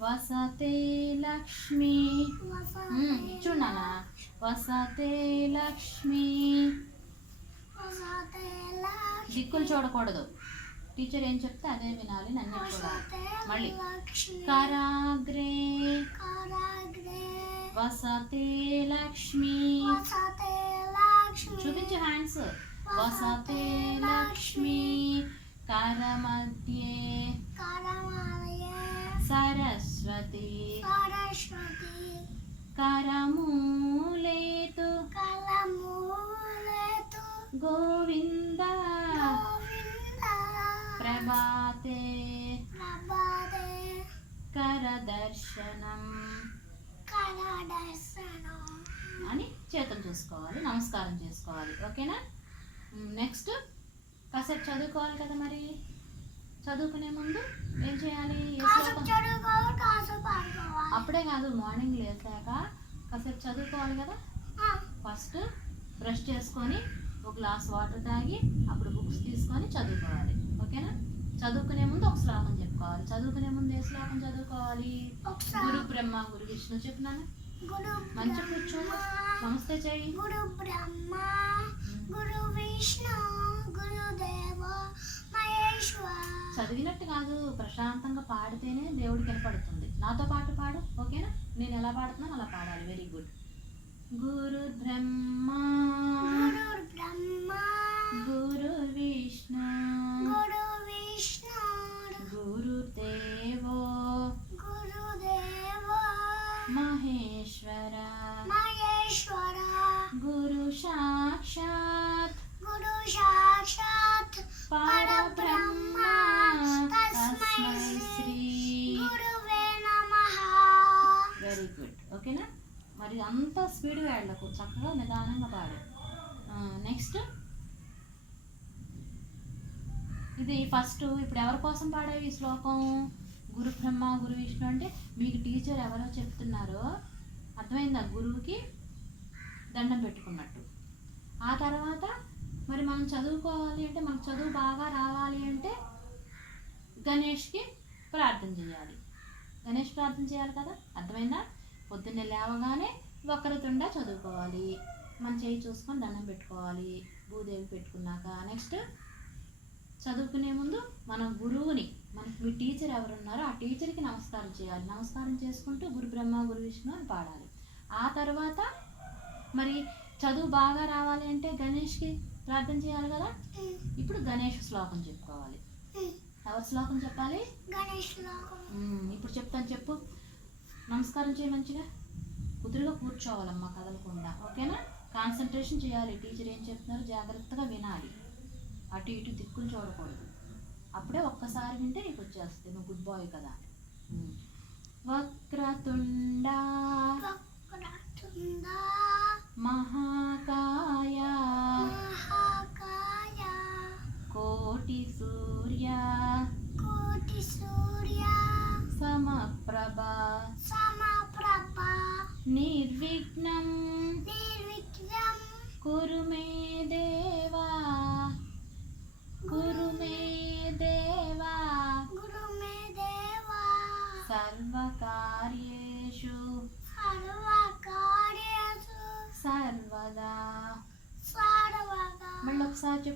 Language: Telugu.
వసతే లక్ష్మి. మ్మ్, చూడు నాన్న వసతే లక్ష్మి. దిక్కులు చూడకూడదు. టీచర్ ఏం చెప్తే అదే వినాలి నన్ను మళ్ళీ. కరాగ్రే. వసతే లక్ష్మి. చూపించు హ్యాండ్స్. వసతే లక్ష్మి. కరమధ్యే కరమూలేతు గోవింద ప్రభాతే కరదర్శనం అని చేతులు చూసుకోవాలి నమస్కారం చేసుకోవాలి. ఓకేనా? నెక్స్ట్ కాసేపు చదువుకోవాలి కదా మరి? చదువుకునే ముందు ఏం చేయాలి? అప్పుడే కాదు మార్నింగ్ లేచాక కాసేపు చదువుకోవాలి కదా. ఫస్ట్ బ్రష్ చేసుకొని ఒక గ్లాస్ వాటర్ తాగి అప్పుడు బుక్స్ తీసుకొని చదువుకోవాలి. ఓకేనా? చదువుకునే ముందు ఒక శ్లోకం చెప్పుకోవాలి. చదువుకునే ముందు ఏ శ్లోకం చదువుకోవాలి? గురు బ్రహ్మ గురు విష్ణు చెప్పినాను? మంచి కూర్చో. నమస్తే చెయ్యి. గురు బ్రహ్మ గురు విష్ణు గురుదేవ చదివినట్టు కాదు ప్రశాంతంగా పాడితేనే దేవుడికి వినపడుతుంది నాతో పాటు పాడు ఓకేనా? నేను ఎలా పాడుతున్నాను అలా పాడాలి. వెరీ గుడ్ గురు బ్రహ్మ అంత స్పీడ్గా వెళ్ళకు చక్కగా నిదానంగా పాడు. నెక్స్ట్. ఇది ఫస్ట్ ఇప్పుడు ఎవరి కోసం పాడావు ఈ శ్లోకం? గురు బ్రహ్మ గురు విష్ణు అంటే మీకు టీచర్ ఎవరో చెప్తున్నారో అర్థమైందా? గురువుకి దండం పెట్టుకున్నట్టు. ఆ తర్వాత మరి మనం చదువుకోవాలి అంటే మనకు చదువు బాగా రావాలి అంటే గణేష్కి ప్రార్థన చేయాలి. గణేష్ ప్రార్థన చేయాలి కదా? అర్థమైందా? పొద్దున్నే లేవగానే వక్రతుండ చదువుకోవాలి. మన చేయి చూసుకొని దండం పెట్టుకోవాలి. భూదేవి పెట్టుకున్నాక నెక్స్ట్ చదువుకునే ముందు మన గురువుని మనకి మీ టీచర్ ఎవరున్నారో ఆ టీచర్కి నమస్కారం చేయాలి. నమస్కారం చేసుకుంటూ గురు బ్రహ్మ గురు విష్ణు అని పాడాలి. ఆ తర్వాత మరి చదువు బాగా రావాలి అంటే గణేష్కి ప్రార్థన చేయాలి కదా? ఇప్పుడు గణేష్ శ్లోకం చెప్పుకోవాలి. ఎవరి శ్లోకం చెప్పాలి? గణేష్ లోకం మ్మ్, ఇప్పుడు చెప్తాను చెప్పు. నమస్కారం చేయి మంచిగా. కుదురుగా కూర్చోవాలమ్మా కదలకుండా ఓకేనా? కాన్సన్ట్రేషన్ చేయాలి. టీచర్ ఏం చెప్తున్నారో? జాగ్రత్తగా వినాలి. అటు ఇటు దిక్కులు చూడకూడదు. అప్పుడే ఒక్కసారి వింటే నీకు వచ్చేస్తుంది. నువ్వు గుడ్ బాయ్ కదా. వక్రతుండ. మహాకాయ. కోటి సూర్య. కోటి సూర్య. సమప్రభ. సమప్రభ. saja